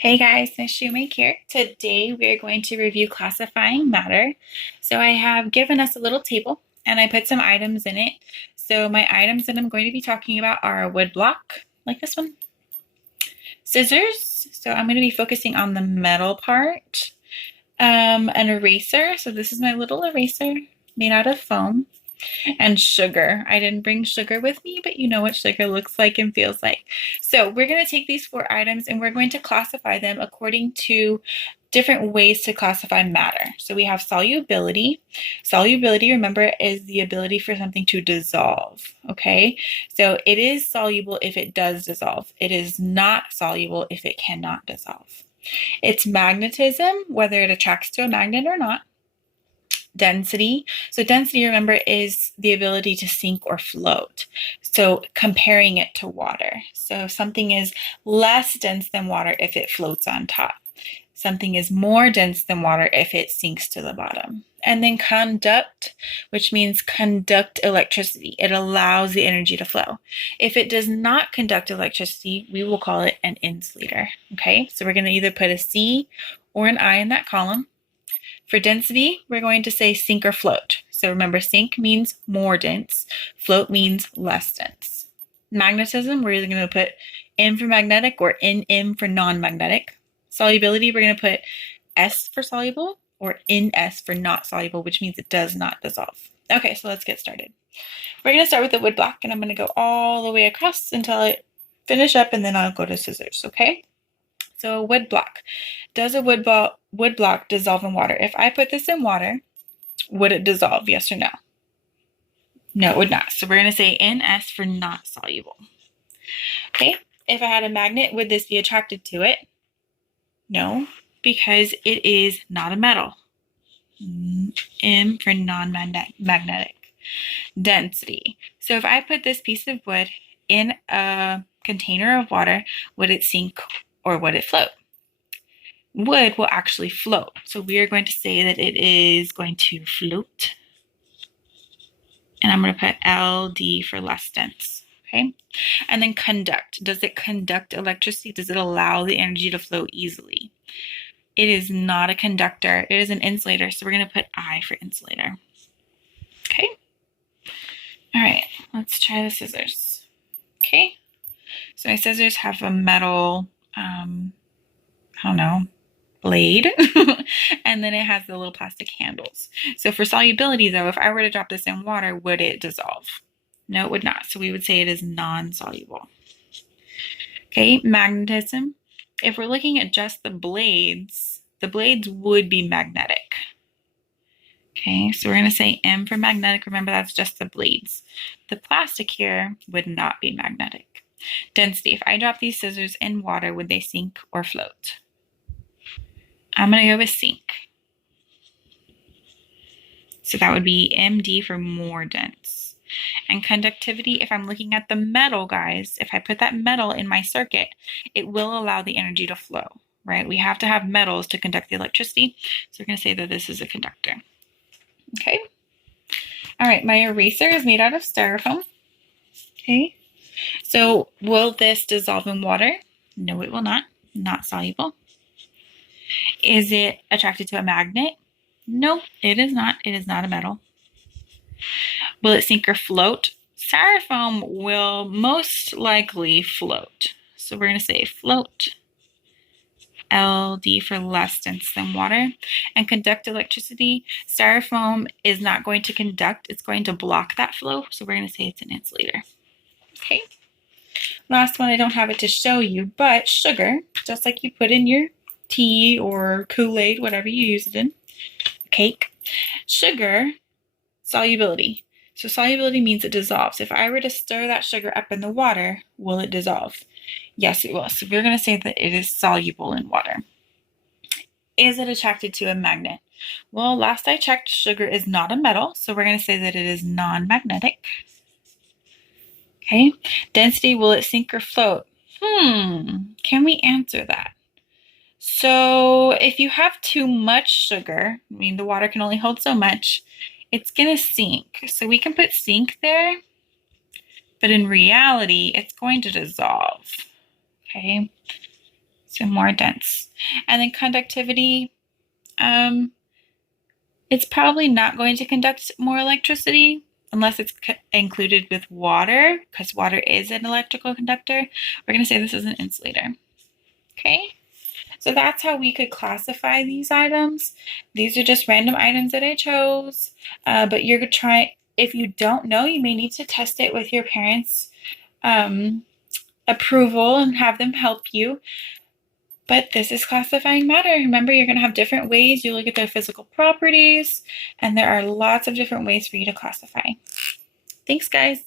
Hey guys, Miss Shoemake here. Today we are going to review classifying matter. So I have given us a little table and I put some items in it. So my items that I'm going to be talking about are a wood block, like this one, scissors. So I'm going to be focusing on the metal part, an eraser. So this is my little eraser made out of foam. And sugar. I didn't bring sugar with me, but you know what sugar looks like and feels like. So we're going to take these four items and we're going to classify them according to different ways to classify matter. So we have solubility. Solubility, remember, is the ability for something to dissolve. Okay, so it is soluble if it does dissolve. It is not soluble if it cannot dissolve. It's magnetism, whether it attracts to a magnet or not. Density. So density, remember, is the ability to sink or float. So comparing it to water. So something is less dense than water if it floats on top. Something is more dense than water if it sinks to the bottom. And then conduct, which means conduct electricity. It allows the energy to flow. If it does not conduct electricity, we will call it an insulator. Okay, so we're going to either put a C or an I in that column. For density, we're going to say sink or float. So remember, sink means more dense, float means less dense. Magnetism, we're either going to put M for magnetic or NM for non-magnetic. Solubility, we're going to put S for soluble or NS for not soluble, which means it does not dissolve. Okay, so let's get started. We're going to start with the wood block, and I'm going to go all the way across until I finish up, and then I'll go to scissors, okay? So a wood block. Does a wood block dissolve in water? If I put this in water, would it dissolve? Yes or no? No, it would not. So we're going to say NS for not soluble. Okay. If I had a magnet, would this be attracted to it? No, because it is not a metal. M for non-magnetic. Density. So if I put this piece of wood in a container of water, would it sink or would it float? Wood will actually float. So we are going to say that it is going to float. And I'm going to put LD for less dense. Okay. And then conduct. Does it conduct electricity? Does it allow the energy to flow easily? It is not a conductor. It is an insulator. So we're going to put I for insulator. Okay. All right. Let's try the scissors. Okay. So my scissors have a metal, I don't know, blade, and then it has the little plastic handles. So for solubility, though, if I were to drop this in water, would it dissolve? No, it would not. So we would say it is non-soluble. Okay, magnetism. If we're looking at just the blades would be magnetic. Okay, so we're going to say M for magnetic. Remember, that's just the blades. The plastic here would not be magnetic. Density. If I drop these scissors in water, would they sink or float? I'm going to go with sink. So that would be MD for more dense. And conductivity, if I'm looking at the metal, guys, if I put that metal in my circuit, it will allow the energy to flow, right? We have to have metals to conduct the electricity. So we're going to say that this is a conductor. Okay. All right, my eraser is made out of styrofoam. Okay. So will this dissolve in water? No, it will not. Not soluble. Is it attracted to a magnet? No, it is not. It is not a metal. Will it sink or float? Styrofoam will most likely float. So we're going to say float. LD for less dense than water. And conduct electricity. Styrofoam is not going to conduct. It's going to block that flow. So we're going to say it's an insulator. Okay. Last one, I don't have it to show you, but sugar, just like you put in your tea or Kool-Aid, whatever you use it in, cake. Sugar, solubility. So solubility means it dissolves. If I were to stir that sugar up in the water, will it dissolve? Yes, it will. So we're going to say that it is soluble in water. Is it attracted to a magnet? Well, last I checked, sugar is not a metal, so we're going to say that it is non-magnetic. Okay. Density, will it sink or float? Can we answer that? So if you have too much sugar, I mean, the water can only hold so much, it's going to sink. So we can put sink there, but in reality, it's going to dissolve. Okay. So more dense. And then conductivity, it's probably not going to conduct more electricity unless it's included with water, because water is an electrical conductor. We're going to say this is an insulator. Okay, so that's how we could classify these items. These are just random items that I chose, but you're going to try, if you don't know, you may need to test it with your parents' approval and have them help you. But this is classifying matter. Remember, you're going to have different ways you look at their physical properties, and there are lots of different ways for you to classify. Thanks, guys.